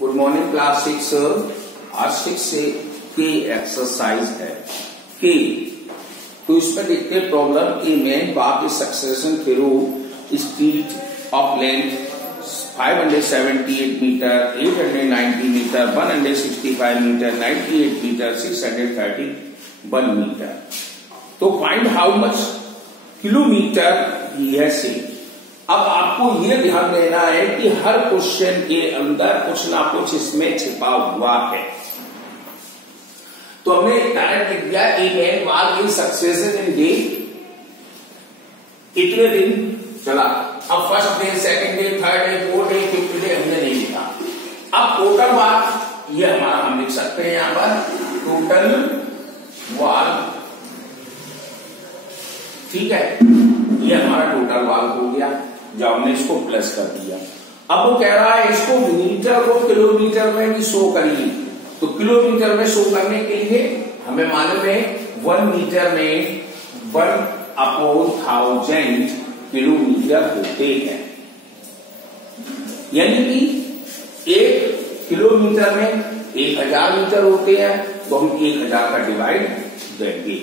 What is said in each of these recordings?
Good morning class 6। आज 6 से के एक्सरसाइज है के। तो इसमें देखते हैं प्रॉब्लम ए में बाप succession through street of length 578 metre, 890 metre, 165 metre, 98 metre, 631 metre. तो फाइंड हाउ मच किलोमीटर ही है सी। अब आपको यह ध्यान देना है कि हर क्वेश्चन के अंदर कुछ ना कुछ इसमें छिपा हुआ है। तो हमने डायरेक्ट लिख दिया a man was in succession in day, इतने दिन चला। अब first day, second day, third day, fourth day, fifth day हमने नहीं लिखा। अब टोटल वार ये हमारा हम लिख सकते हैं यहां पर टोटल वार, ठीक है। ये हमारा टोटल वार हो गया जब हमने इसको प्लस कर दिया। अब वो कह रहा है इसको मीटर को किलोमीटर में भी शो करिए। तो किलोमीटर में शो करने के लिए हमें मालूम है 1 मीटर में 1/1000 किलोमीटर होते हैं, यानी कि 1 किलोमीटर में 1000 मीटर होते हैं। तो हम 1000 का डिवाइड देंगे।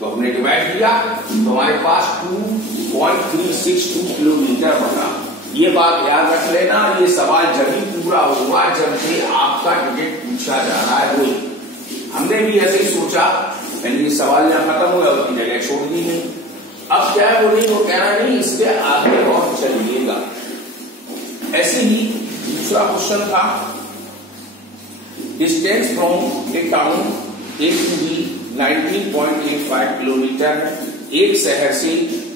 तो हमने डिवाइड किया तो हमारे पास 2.362 किलोमीटर बना। ये बात याद रख लेना, ये सवाल जब ही पूरा होगा जब से आपका डिजिट पूछा जा रहा है। वही हमने भी ऐसे ही सोचा, यानी ये सवाल यहाँ खत्म हो गया, उसकी जगह छोड़ दी नहीं। अब क्या है वो कह रहा नहीं, इसके आगे और चलिएगा। ऐसे ही दूसरा क्वेश्चन था, distance from a town A to B 19.85 kilometre है। एक शहर से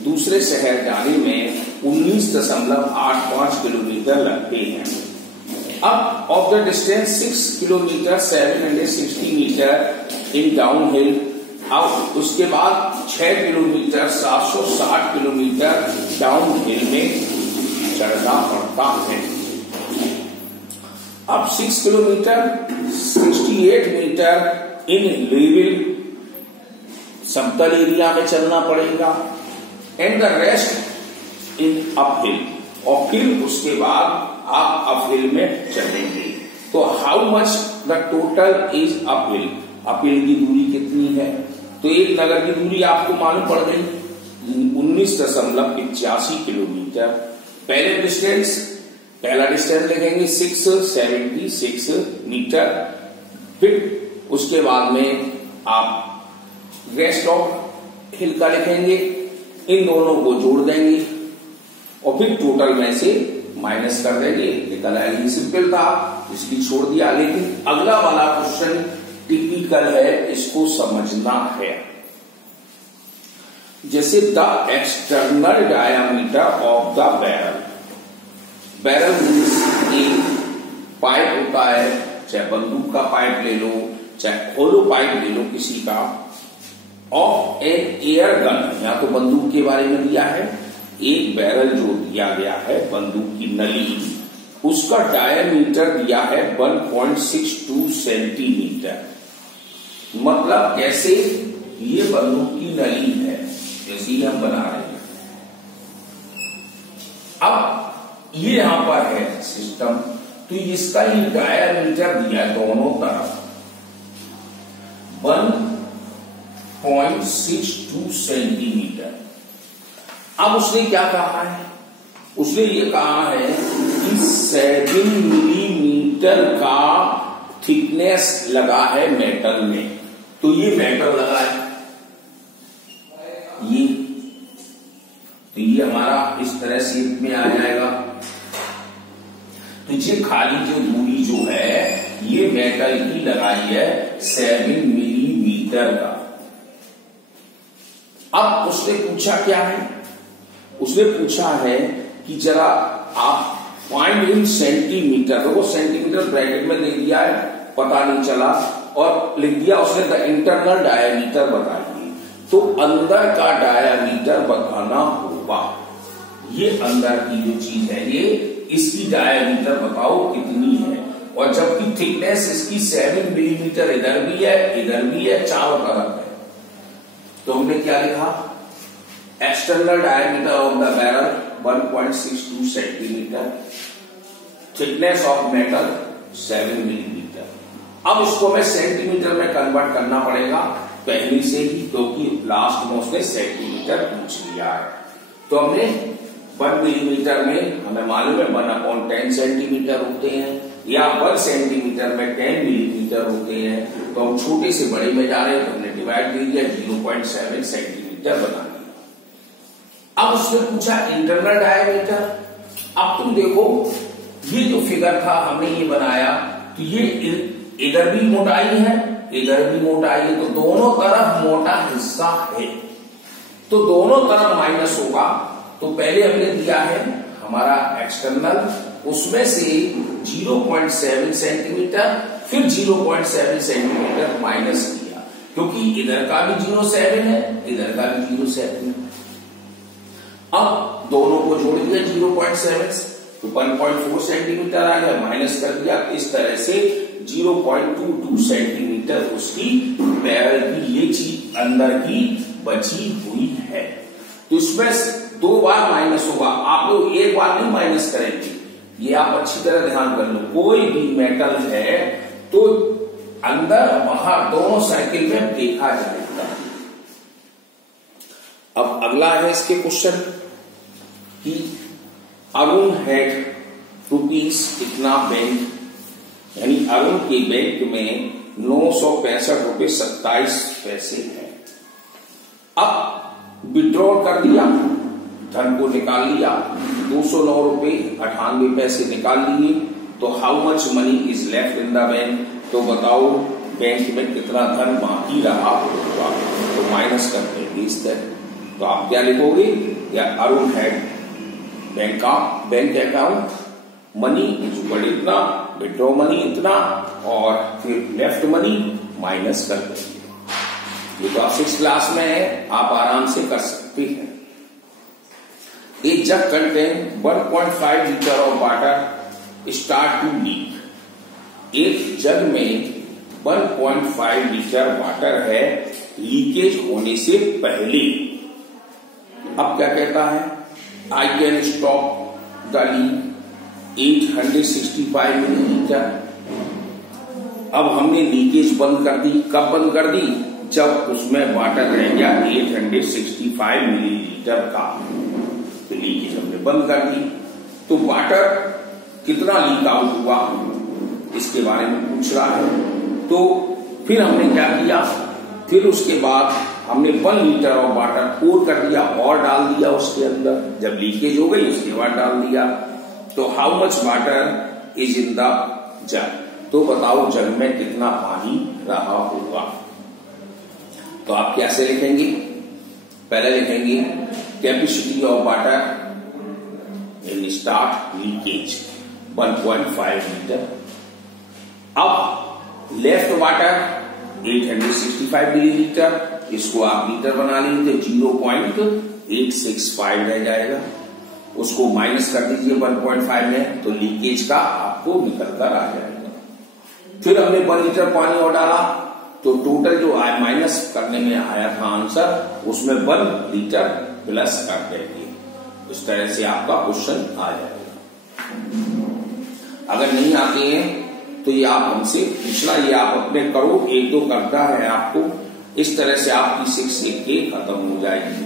दूसरे शहर जाने में 19.85 किलोमीटर लगते हैं। अब of the distance 6 kilometre 760 metre in downhill. अब उसके बाद 6 किलोमीटर 760 किलोमीटर डाउन हिल में चढ़ना पड़ता है। अब 6 किलोमीटर 68 मीटर इन लेवल समतल एरिया में चलना पड़ेगा, and the rest in uphill. और फिर उसके बाद आप अपहिल में चलेंगे। तो how much the total is uphill, uphill की दूरी कितनी है? तो एक नगर की दूरी आपको मालूम पड़ गई 19.85 किलोमीटर। पहला डिस्टेंस लिखेंगे 676 मीटर। फिर उसके बाद में आप रेस्ट ऑफ हिल का लिखेंगे, इन दोनों को जोड़ देंगे और फिर टोटल में से माइनस कर देंगे। निकल आएगी। सिंपल था, इसलिए छोड़ दिया। लेकिन अगला वाला क्वेश्चन टिपिकल है, इसको समझना है। जैसे the external diameter of the barrel pipe होता है, चाहे बंदूक का पाइप ले लो, चाहे होलो पाइप ले लो किसी का, ऑफ एन एयर गन। या तो बंदूक के बारे में दिया है, एक बैरल जो दिया गया है बंदूक की नली, उसका डायमीटर दिया है 1.62 सेंटीमीटर। मतलब कैसे, ये बंदूक की नली है जैसी हम बना रहे हैं। अब ये यहां पर है सिस्टम, तो इसका ये डायमीटर दिया है दोनों तरफ 1.62 सेंटीमीटर। अब उसने क्या कहा है? उसने ये कहा है कि 7 मिलीमीटर का थिकनेस लगा है मेटल में। तो ये मेटल लगा है, ये हमारा इस तरह शेप में आ जाएगा। तो ये खाली जो दूरी जो है ये मेटल की लगाई है 7 मिलीमीटर का। अब उसने पूछा क्या है? उसने पूछा है कि जरा आप फाइंड इन सेंटीमीटर। वो सेंटीमीटर ब्रैकेट में दे दिया है, पता नहीं चला, और लिख दिया उसने द इंटरनल डायमीटर बताइए। तो अंदर का डायमीटर बताना होगा। ये अंदर की जो चीज है ये, इसकी डायमीटर बताओ कितनी है। और जबकि थिकनेस इसकी 7 मिलीमीटर इधर भी है, चारों तरफ है। तो हमने क्या लिखा? External diameter of the barrel 1.62 centimetre, thickness of metal 7 millimetre. अब उसको हमें सेंटीमीटर में कन्वर्ट करना पड़ेगा पहले से ही, क्योंकि लास्ट में उसने सेंटीमीटर पूछ लिया है। तो हमने 1 मिलीमीटर में हमें मालूम है 1/10 सेंटीमीटर होते हैं, या 1 सेंटीमीटर में 10 मिलीमीटर होते हैं। तो हम छोटे से बड़े में जा रहे हैं, तो हमने डिवाइड दे दिया, 0.7 सेंटीमीटर बना दिया। अब उसने पूछा इंटरनल डायमीटर। अब तुम देखो, ये जो फिगर था हमने ये बनाया, तो ये इधर भी मोटाई है, इधर भी मोटाई है, तो दोनों तरफ मोटा हिस्सा है, तो दोनों तरफ माइनस होगा। तो पहले हमने दिया है हमारा एक्सटर्नल, उसमें से 0.7 सेंटीमीटर, फिर 0.7 सेंटीमीटर माइनस किया, क्योंकि इधर का भी 0.7 है, इधर का भी 0.7 है। अब दोनों को जोड़ दिया 0.7 से, तो 1.4 सेंटीमीटर आ गया, माइनस कर दिया। इस तरह से 0.22 सेंटीमीटर उसकी पैर की ये चीज अंदर की बची हुई है। तो इसमें 2 बार माइनस होगा, आप लोग एक बार नहीं माइनस करेंगे, ये आप अच्छी तरह ध्यान कर लो। कोई भी मेटल है तो अंदर बाहर दोनों साइकिल में देखा जाएगा। अब अगला है इसके क्वेश्चन कि अरुण हैड रुपीस इतना बैंक, यानी अरुण के बैंक में 965 रुपये 27 पैसे है। अब विड्रॉल कर दिया, धन को निकाल लिया, 209 रुपये 98 पैसे निकाल लिए। तो how much money is left in the bank, तो बताओ बैंक में कितना धन बाकी रहा होगा। तो माइनस कर देंगे इस तरह। तो आप क्या लिखोगे, या Arun had bank account money is equal इतना, विड्रॉ मनी इतना, और फिर लेफ्ट मनी माइनस कर देंगे। ये तो आप 6th क्लास में है, आप आराम से कर सकते हैं। एक jug contain 1.5 litre of water start to leak. एक जग में 1.5 लीटर वाटर है, लीकेज होने से पहले। अब क्या कहता है, I can stop the leak 865 millilitre. अब हमने लीकेज बंद कर दी, कब बंद कर दी, जब उसमें वाटर रह गया 865 मिलीलीटर का, तो लीकेज हमने बंद कर दी। तो वाटर कितना लीक आउट हुआ इसके बारे में पूछ रहा है। तो फिर हमने क्या किया, फिर उसके बाद हमने 1 लीटर ऑफ वाटर पोर कर दिया और डाल दिया उसके अंदर, जब लीकेज हो गई उसके बाद डाल दिया। तो how much water is in the जग, तो बताओ जग में कितना पानी रहा होगा। तो आप कैसे लिखेंगे, पहले लिखेंगे capacity of water in start leakage 1.5 litre. अब लेफ्ट वाटर 865 मिलीलीटर, इसको आप लीटर बना लेंगे, 0.865 रह जाएगा। उसको माइनस कर दीजिए 1.5 में, तो लीकेज का आपको निकल कर आ जाएगा। फिर हमने 1 लीटर पानी और डाला, तो टोटल जो माइनस करने में आया था आंसर, उसमें 1 लीटर प्लस कर देंगे। इस तरह से आपका क्वेश्चन आ जाएगा। अगर नहीं आते हैं तो ये आप हमसे पूछना, ये आप अपने करो, 1-2 करता है आपको। इस तरह से आपकी 6 एक खत्म हो जाएगी।